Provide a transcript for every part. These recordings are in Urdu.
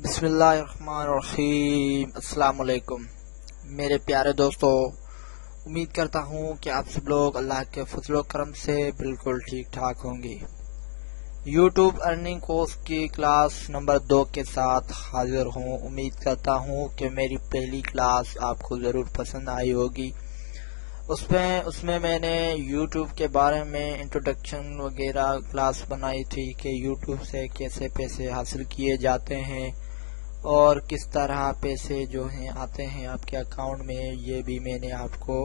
بسم اللہ الرحمن الرحیم۔ السلام علیکم میرے پیارے دوستو، امید کرتا ہوں کہ آپ سب لوگ اللہ کے فضل و کرم سے بالکل ٹھیک ٹھاک ہوں گے۔ یوٹیوب ارننگ کورس کی کلاس نمبر 2 کے ساتھ حاضر ہوں۔ امید کرتا ہوں کہ میری پہلی کلاس آپ کو ضرور پسند آئی ہوگی۔ اس میں میں نے یوٹیوب کے بارے میں انٹروڈکشن وغیرہ کلاس بنائی تھی کہ یوٹیوب سے کیسے پیسے حاصل کیے جاتے ہیں اور کس طرح پیسے جو ہیں آتے ہیں آپ کے اکاؤنٹ میں، یہ بھی میں نے آپ کو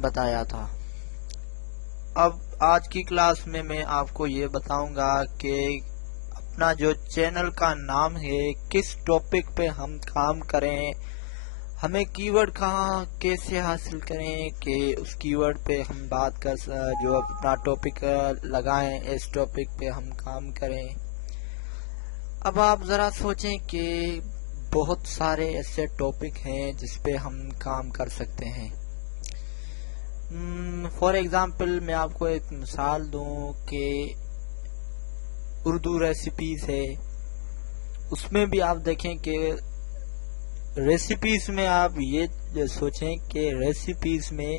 بتایا تھا۔ اب آج کی کلاس میں آپ کو یہ بتاؤں گا کہ اپنا جو چینل کا نام ہے، کس ٹاپک پہ ہم کام کریں، ہمیں کی ورڈ کہاں کیسے حاصل کریں کہ اس کی ورڈ پہ ہم بات کر جو اپنا ٹاپک لگائیں، اس ٹاپک پہ ہم کام کریں۔ اب آپ ذرا سوچیں کہ بہت سارے ایسے ٹاپک ہیں جس پہ ہم کام کر سکتے ہیں۔ فار ایگزامپل میں آپ کو ایک مثال دوں کہ اردو ریسیپیز ہے، اس میں بھی آپ دیکھیں کہ ریسیپیز میں آپ یہ سوچیں کہ ریسیپیز میں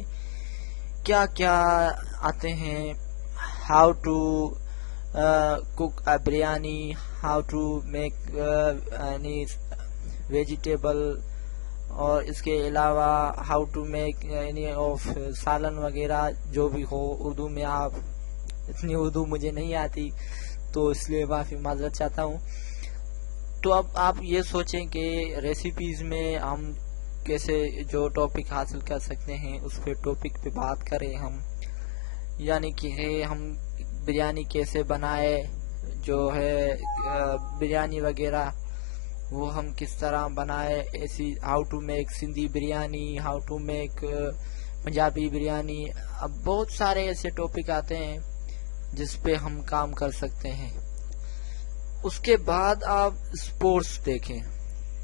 کیا کیا آتے ہیں۔ How to cook a biryani, how to make any vegetable، اور اس کے علاوہ how to make any of سالن وغیرہ جو بھی ہو اردو میں۔ آپ اتنی اردو مجھے نہیں آتی تو اس لیے معافی معذرت چاہتا ہوں۔ تو اب آپ یہ سوچیں کہ ریسیپیز میں ہم کیسے جو ٹاپک حاصل کر سکتے ہیں، اس پہ ٹاپک پہ بات کریں ہم، یعنی کہ ہم بریانی کیسے بنائے، جو ہے بریانی وغیرہ وہ ہم کس طرح بنائے، ایسی how to make Sindhi biryani, how to make Punjabi biryani. اب بہت سارے ایسے ٹاپک آتے ہیں جس پہ ہم کام کر سکتے ہیں۔ اس کے بعد آپ اسپورٹس دیکھیں،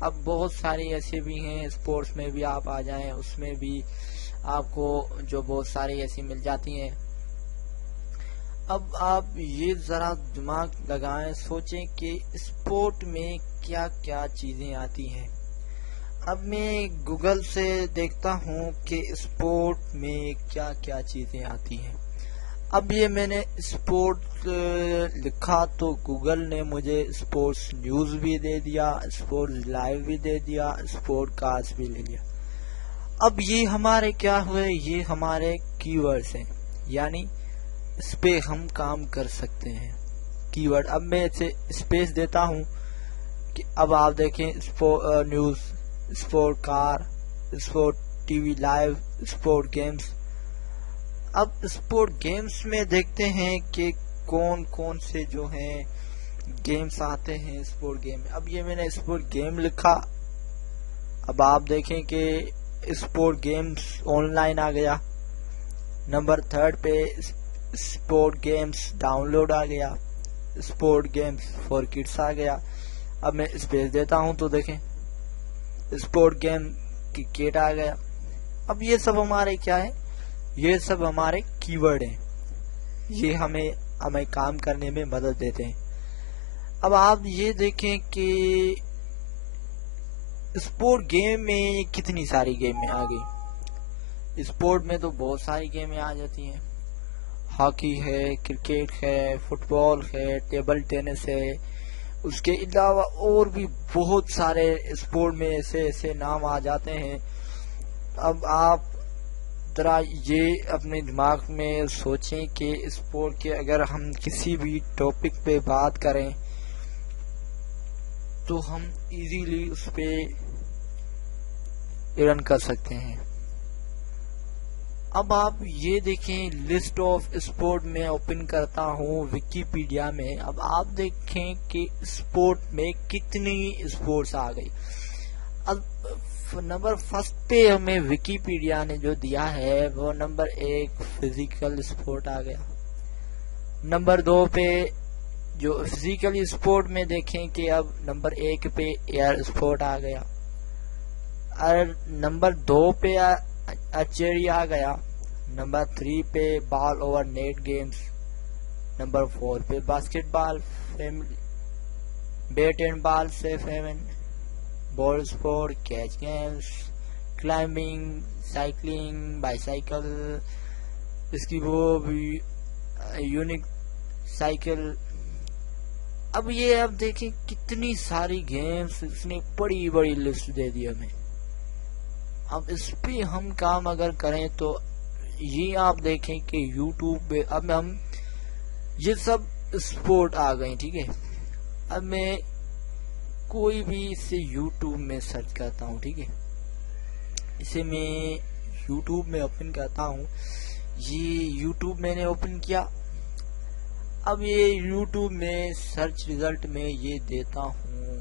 اب بہت ساری ایسے بھی ہیں، اسپورٹس میں بھی آپ آ جائیں، اس میں بھی آپ کو جو بہت ساری ایسی مل جاتی ہیں۔ اب آپ یہ ذرا دماغ لگائیں، سوچیں کہ اسپورٹ میں کیا کیا چیزیں آتی ہیں۔ اب میں گوگل سے دیکھتا ہوں کہ اسپورٹ میں کیا کیا چیزیں آتی ہیں۔ اب یہ میں نے اسپورٹ لکھا تو گوگل نے مجھے اسپورٹس نیوز بھی دے دیا، اسپورٹس لائیو بھی دے دیا، اسپورٹ کاسٹ بھی لے لیا۔ اب یہ ہمارے کیا ہوئے، یہ ہمارے کی ورڈز ہیں، یعنی اس پہ ہم کام کر سکتے ہیں۔ کی ورڈ اب میں اسے اسپیس دیتا ہوں کہ اب آپ دیکھیں news, sport car, sport T V live, sport games. اب اسپورٹ گیمز میں دیکھتے ہیں کہ کون کون سے جو ہیں گیمز آتے ہیں اسپورٹ گیم میں۔ اب یہ میں نے اسپورٹ گیم لکھا، اب آپ دیکھیں کہ اسپورٹ گیمز آن لائن آ گیا، نمبر 3 پہ اسپورٹ گیمز ڈاؤن لوڈ آ گیا، اسپورٹ گیمز فار کڈس آ گیا۔ اب میں اسپیس دیتا ہوں تو دیکھیں اسپورٹ گیم کرکٹ آ گیا۔ اب یہ سب ہمارے کیا ہے، یہ سب ہمارے کی ورڈ ہیں، یہ ہمیں کام کرنے میں مدد دیتے ہیں۔ اب آپ یہ دیکھیں کہ اسپورٹ گیم میں کتنی ساری گیمیں آ گئی۔ اسپورٹ میں تو بہت ساری گیمیں آ جاتی ہیں، ہاکی ہے، کرکٹ ہے، فٹ بال ہے، ٹیبل ٹینس ہے، اس کے علاوہ اور بھی بہت سارے اسپورٹ میں ایسے نام آ جاتے ہیں۔ اب آپ ذرا یہ اپنے دماغ میں سوچیں کہ اسپورٹ کے اگر ہم کسی بھی ٹاپک پہ بات کریں تو ہم ایزیلی اس پہ ارن کر سکتے ہیں۔ اب آپ یہ دیکھیں لسٹ آف اسپورٹ میں اوپن کرتا ہوں ویکیپیڈیا میں۔ اب آپ دیکھیں کہ اسپورٹ میں کتنی اسپورٹس آ گئی۔ اب نمبر 1 پہ ہمیں ویکیپیڈیا نے جو دیا ہے وہ نمبر 1 فزیکل اسپورٹ آ گیا۔ نمبر 2 پہ جو فزیکل اسپورٹ میں دیکھیں کہ اب نمبر 1 پہ ایئر اسپورٹ آ گیا، اور نمبر 2 پہ آرچری آ گیا، نمبر 3 پہ ball over net games, number 4 پہ basketball, bat and ball safe haven, ball sport, catch games, climbing, cycling, bicycle, اس کی وہ بھی یونک سائیکل. اب یہ اب دیکھیں کتنی ساری گیمز، اس نے بڑی بڑی لسٹ دے دی ہمیں. اب اس پہ ہم کام اگر کریں تو یہ آپ دیکھیں کہ یوٹیوب پہ اب ہم یہ سب اسپورٹ آ گئے. ٹھیک ہے، اب میں کوئی بھی اسے یوٹیوب میں سرچ کرتا ہوں. ٹھیک ہے، اسے میں یوٹیوب میں اوپن کرتا ہوں. یہ یوٹیوب میں نے اوپن کیا. اب یہ یوٹیوب میں سرچ ریزلٹ میں یہ دیتا ہوں.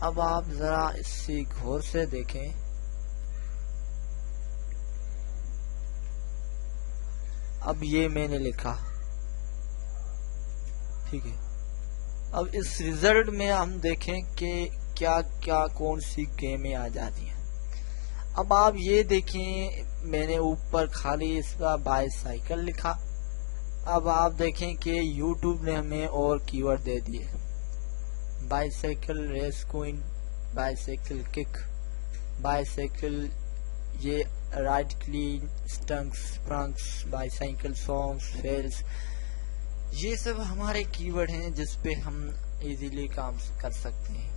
اب آپ ذرا اس سے غور سے دیکھیں. اب یہ میں نے لکھا. ٹھیک ہے، اب اس ریزلٹ میں ہم دیکھیں کہ کیا کیا کون سی گیمیں آ جاتی ہیں. اب آپ یہ دیکھیں میں نے اوپر خالی اس کا بائی سائیکل لکھا. اب آپ دیکھیں کہ یوٹیوب نے ہمیں اور کی ورڈ دے دیے. Bicycle race queen, bicycle kick, bicycle یہ right clean, stunts, pranks, bicycle songs, fails. یہ سب ہمارے کی ورڈ ہیں جس پہ ہم ایزیلی کام کر سکتے ہیں.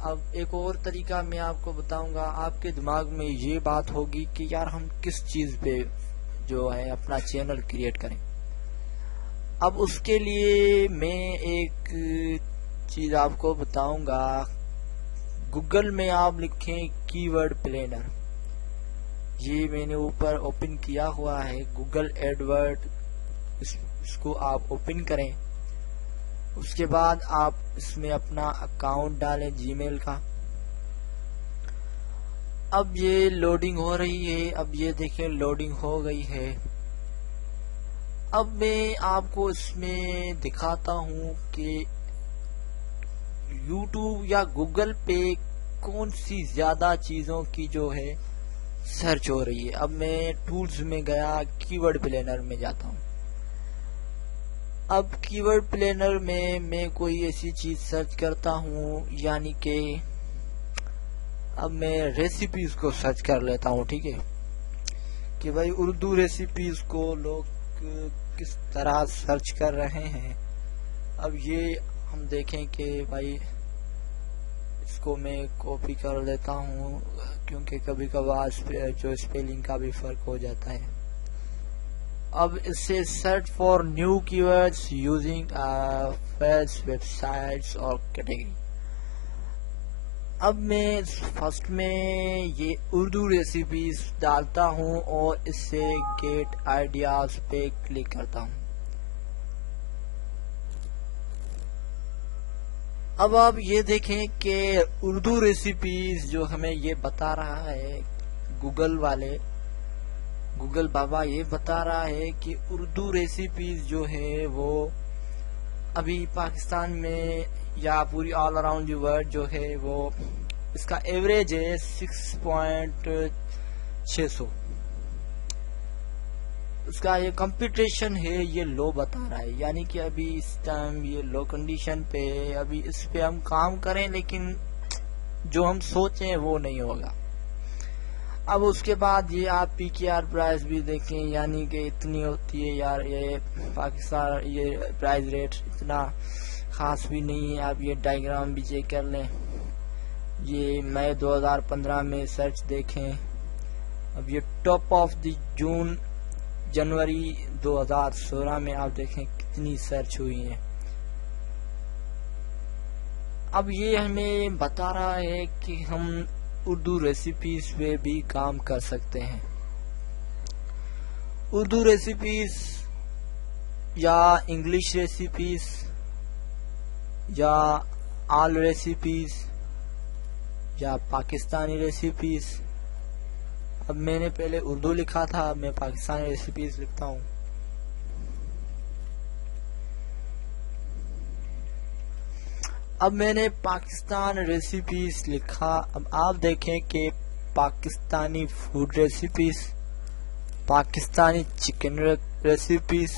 اب ایک اور طریقہ میں آپ کو بتاؤں گا. آپ کے دماغ میں یہ بات ہوگی کہ یار ہم کس چیز پہ جو ہے اپنا چینل کریٹ کریں. اب اس کے لیے میں ایک چیز آپ کو بتاؤں گا. گوگل میں آپ لکھیں کی ورڈ پلینر. یہ میں نے اوپر اوپن کیا ہوا ہے گوگل ایڈورڈ. اس کو آپ اوپن کریں. اس کے بعد آپ اس میں اپنا اکاؤنٹ ڈالیں جی میل کا. اب یہ لوڈنگ ہو رہی ہے. اب یہ دیکھیں لوڈنگ ہو گئی ہے. اب میں آپ کو اس میں دکھاتا ہوں کہ یوٹیوب یا گوگل پہ کون سی زیادہ چیزوں کی جو ہے سرچ ہو رہی ہے. اب میں ٹولز میں گیا، کی ورڈ پلینر میں جاتا ہوں. اب کی ورڈ پلینر میں کوئی ایسی چیز سرچ کرتا ہوں، یعنی کہ اب میں ریسیپیز کو سرچ کر لیتا ہوں. ٹھیک ہے کہ بھائی اردو ریسیپیز کو لوگ کس طرح سرچ کر رہے ہیں. اب یہ ہم دیکھیں کہ بھائی اس کو میں کاپی کر لیتا ہوں کیونکہ کبھی کبھار جو اسپیلنگ کا بھی فرق ہو جاتا ہے. اب اس سے سرچ فار نیو کی words using feels, web sites اور کیٹیگری. اب میں فرسٹ میں یہ اردو ریسیپیز ڈالتا ہوں اور اس سے گیٹ آئیڈیاز پہ کلک کرتا ہوں. اب آپ یہ دیکھیں کہ اردو ریسیپیز جو ہمیں یہ بتا رہا ہے گوگل بابا یہ بتا رہا ہے کہ اردو ریسیپیز جو ہے وہ ابھی پاکستان میں یا پوری آل اراؤنڈ دی ورلڈ جو ہے وہ اس کا ایوریج ہے 6.600. اس کا یہ کمپٹیشن ہے یہ لو بتا رہا ہے. یعنی کہ ابھی اس ٹائم یہ لو کنڈیشن پہ، ابھی اس پہ ہم کام کریں لیکن جو ہم سوچیں وہ نہیں ہوگا. اب اس کے بعد یہ آپ پی کے آر پرائز بھی دیکھیں، یعنی کہ اتنی ہوتی ہے یار. یہ پاکستان یہ پرائز ریٹ اتنا خاص بھی نہیں ہے. آپ یہ ڈائیگرام بھی چیک کر لیں. یہ مئی 2015 میں سرچ دیکھیں. اب یہ ٹاپ آف دی جنوری 2016 میں آپ دیکھیں کتنی سرچ ہوئی ہیں. اب یہ ہمیں بتا رہا ہے کہ ہم اردو ریسیپیز پہ بھی کام کر سکتے ہیں. اردو ریسیپیز یا انگلش ریسیپیز یا آل ریسیپیز یا پاکستانی ریسیپیز. اب میں نے پہلے اردو لکھا تھا، اب میں پاکستانی ریسیپیز لکھتا ہوں. اب میں نے پاکستان ریسیپیز لکھا. اب آپ دیکھیں کہ Pakistani food recipes, Pakistani chicken recipes,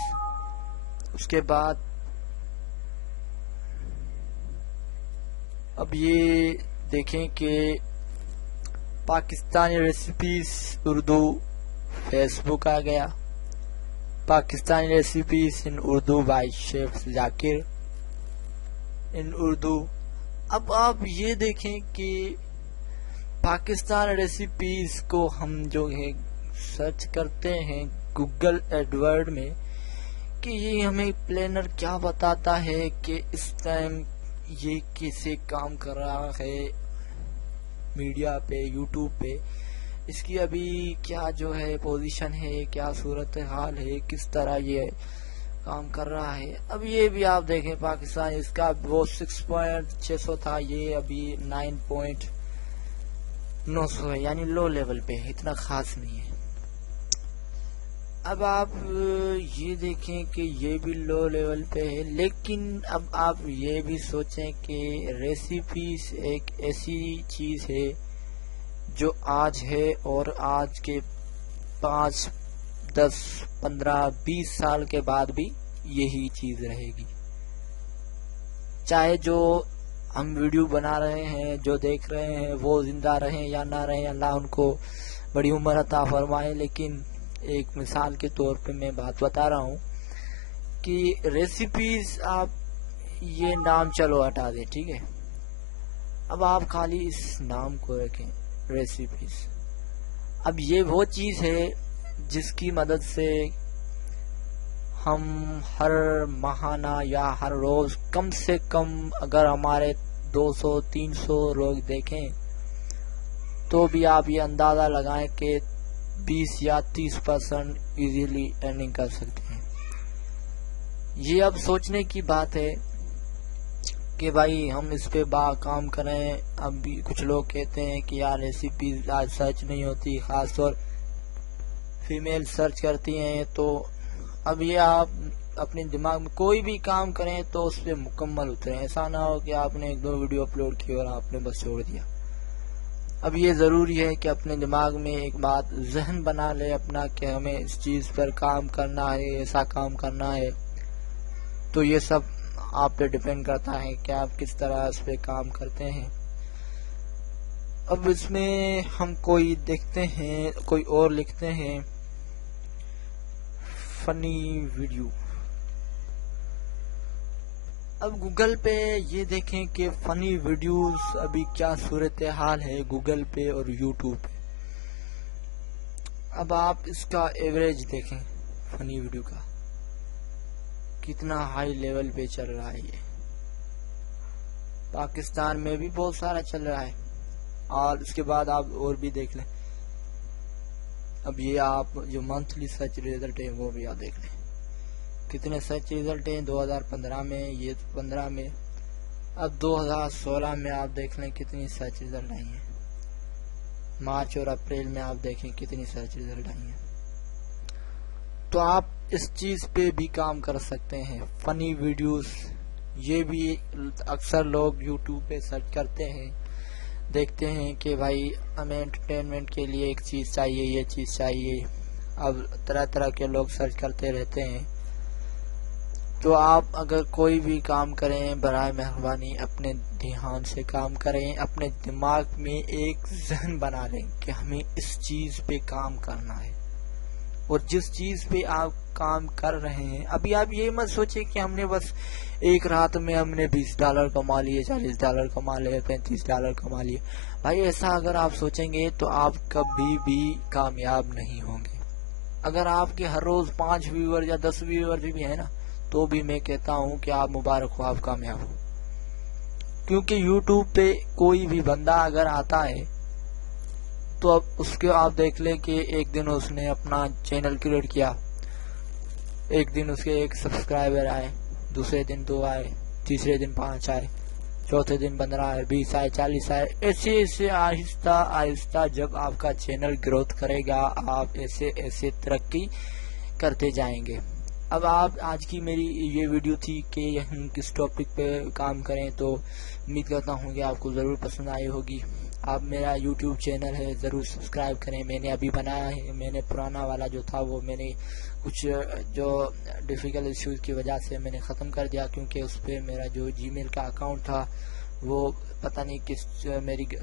اس کے بعد اب یہ دیکھیں کہ Pakistani recipes Urdu Facebook آ گیا، Pakistani recipes in Urdu by chef Zakir in Urdu. اب آپ یہ دیکھیں کہ پاکستان ریسیپیز کو ہم جو ہے سرچ کرتے ہیں گوگل ایڈورڈ میں کہ یہ ہمیں پلانر کیا بتاتا ہے کہ اس ٹائم یہ کیسے کام کر رہا ہے میڈیا پہ، یوٹیوب پہ، اس کی ابھی کیا جو ہے پوزیشن ہے، کیا صورتحال ہے، کس طرح یہ کام کر رہا ہے۔ اب یہ بھی آپ دیکھیں پاکستان، اس کا وہ 6.600 تھا، یہ ابھی 9.900 ہے، یعنی لو لیول پہ، اتنا خاص نہیں ہے۔ اب آپ یہ دیکھیں کہ یہ بھی لو لیول پہ ہے، لیکن اب آپ یہ بھی سوچیں کہ ریسیپیز ایک ایسی چیز ہے جو آج ہے اور آج کے 5 10 15 20 سال کے بعد بھی یہی چیز رہے گی، چاہے جو ہم ویڈیو بنا رہے ہیں، جو دیکھ رہے ہیں وہ زندہ رہیں یا نہ رہیں، اللہ ان کو بڑی عمر عطا فرمائے، لیکن ایک مثال کے طور پہ میں بات بتا رہا ہوں کہ ریسیپیز آپ یہ نام چلو ہٹا دیں، ٹھیک ہے، اب آپ خالی اس نام کو رکھیں ریسیپیز۔ اب یہ وہ چیز ہے جس کی مدد سے ہم ہر ماہانہ یا ہر روز کم سے کم اگر ہمارے 200-300 لوگ دیکھیں تو بھی آپ یہ اندازہ لگائیں کہ 20 یا 30% ایزیلی ارننگ کر سکتے ہیں۔ یہ اب سوچنے کی بات ہے کہ بھائی ہم اس پہ کام کریں۔ اب بھی کچھ لوگ کہتے ہیں کہ یار ریسیپیز آج سرچ نہیں ہوتی، خاص طور فیمیل سرچ کرتی ہیں، تو اب یہ آپ اپنے دماغ میں کوئی بھی کام کریں تو اس پہ مکمل اتریں، ایسا نہ ہو کہ آپ نے 1-2 ویڈیو اپلوڈ کی اور آپ نے بس چھوڑ دیا۔ اب یہ ضروری ہے کہ اپنے دماغ میں ایک بات ذہن بنا لے اپنا کہ ہمیں اس چیز پر کام کرنا ہے، ایسا کام کرنا ہے، تو یہ سب آپ پہ ڈیپینڈ کرتا ہے کہ آپ کس طرح اس پہ کام کرتے ہیں۔ اب اس میں ہم کوئی دیکھتے ہیں، کوئی اور لکھتے ہیں فنی ویڈیو۔ اب گوگل پہ یہ دیکھیں کہ فنی ویڈیوز ابھی کیا صورتحال ہے گوگل پہ اور یوٹیوب پہ۔ اب آپ اس کا ایوریج دیکھیں فنی ویڈیو کا کتنا ہائی لیول پہ چل رہا ہے۔ یہ پاکستان میں بھی بہت سارا چل رہا ہے، اور اس کے بعد آپ اور بھی دیکھ لیں۔ اب یہ آپ جو منتھلی سرچ ریزلٹ ہے وہ بھی آپ دیکھ لیں کتنے سرچ ریزلٹ ہیں 2015 میں، یہ 15 میں، اب 2016 میں آپ دیکھ لیں کتنی سرچ ریزلٹ آئی ہیں، مارچ اور اپریل میں آپ دیکھیں کتنی سرچ ریزلٹ آئی ہیں۔ تو آپ اس چیز پہ بھی کام کر سکتے ہیں، فنی ویڈیوز۔ یہ بھی اکثر لوگ یوٹیوب پہ سرچ کرتے ہیں، دیکھتے ہیں کہ بھائی ہمیں انٹرٹینمنٹ کے لیے ایک چیز چاہیے، یہ چیز چاہیے، اب طرح طرح کے لوگ سرچ کرتے رہتے ہیں۔ تو آپ اگر کوئی بھی کام کریں برائے مہربانی اپنے دھیان سے کام کریں، اپنے دماغ میں ایک ذہن بنا لیں کہ ہمیں اس چیز پہ کام کرنا ہے، اور جس چیز پہ آپ کام کر رہے ہیں، ابھی آپ یہ مت سوچیں کہ ہم نے بس ایک رات میں ہم نے $20 کما لیے، $40 کما لیے، $35 کما لیے۔ بھائی ایسا اگر آپ سوچیں گے تو آپ کبھی بھی کامیاب نہیں ہوں گے۔ اگر آپ کے ہر روز 5 ویور یا 10 ویور بھی ہے نا، تو بھی میں کہتا ہوں کہ آپ مبارک ہو، آپ کامیاب ہو، کیونکہ یوٹیوب پہ کوئی بھی بندہ اگر آتا ہے تو اب اس کے آپ دیکھ لیں کہ ایک دن اس نے اپنا چینل کریٹ کیا، ایک دن اس کے 1 سبسکرائبر آئے، دوسرے دن 2 آئے، تیسرے دن 5 آئے، چوتھے دن 15 آئے، 20 آئے، 40 آئے، ایسے ایسے آہستہ آہستہ جب آپ کا چینل گروتھ کرے گا آپ ایسے ایسے ترقی کرتے جائیں گے۔ اب آپ آج کی میری یہ ویڈیو تھی کہ ہم کس ٹاپک پہ کام کریں، تو امید کرتا ہوں کہ آپ کو ضرور پسند آئی ہوگی۔ آپ میرا یوٹیوب چینل ہے ضرور سبسکرائب کریں، میں نے ابھی بنایا ہے، میں نے پرانا والا جو تھا وہ میں نے کچھ جو ڈیفیکلٹ ایشوز کی وجہ سے میں نے ختم کر دیا، کیونکہ اس پہ میرا جو جی میل کا اکاؤنٹ تھا وہ پتہ نہیں کس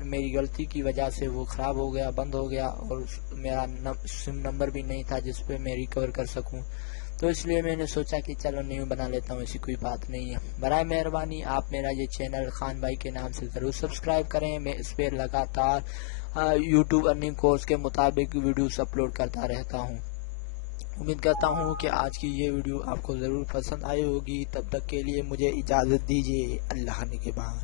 میری غلطی کی وجہ سے وہ خراب ہو گیا، بند ہو گیا، اور میرا سم نمبر بھی نہیں تھا جس پہ میں ریکور کر سکوں، تو اس لیے میں نے سوچا کہ چلو نیو بنا لیتا ہوں، ایسی کوئی بات نہیں ہے۔ برائے مہربانی آپ میرا یہ چینل خان بھائی کے نام سے ضرور سبسکرائب کریں، میں اس پہ لگاتار یوٹیوب ارننگ کورس کے مطابق ویڈیوز اپلوڈ کرتا رہتا ہوں۔ امید کرتا ہوں کہ آج کی یہ ویڈیو آپ کو ضرور پسند آئی ہوگی، تب تک کے لیے مجھے اجازت دیجیے، اللہ نگہبان۔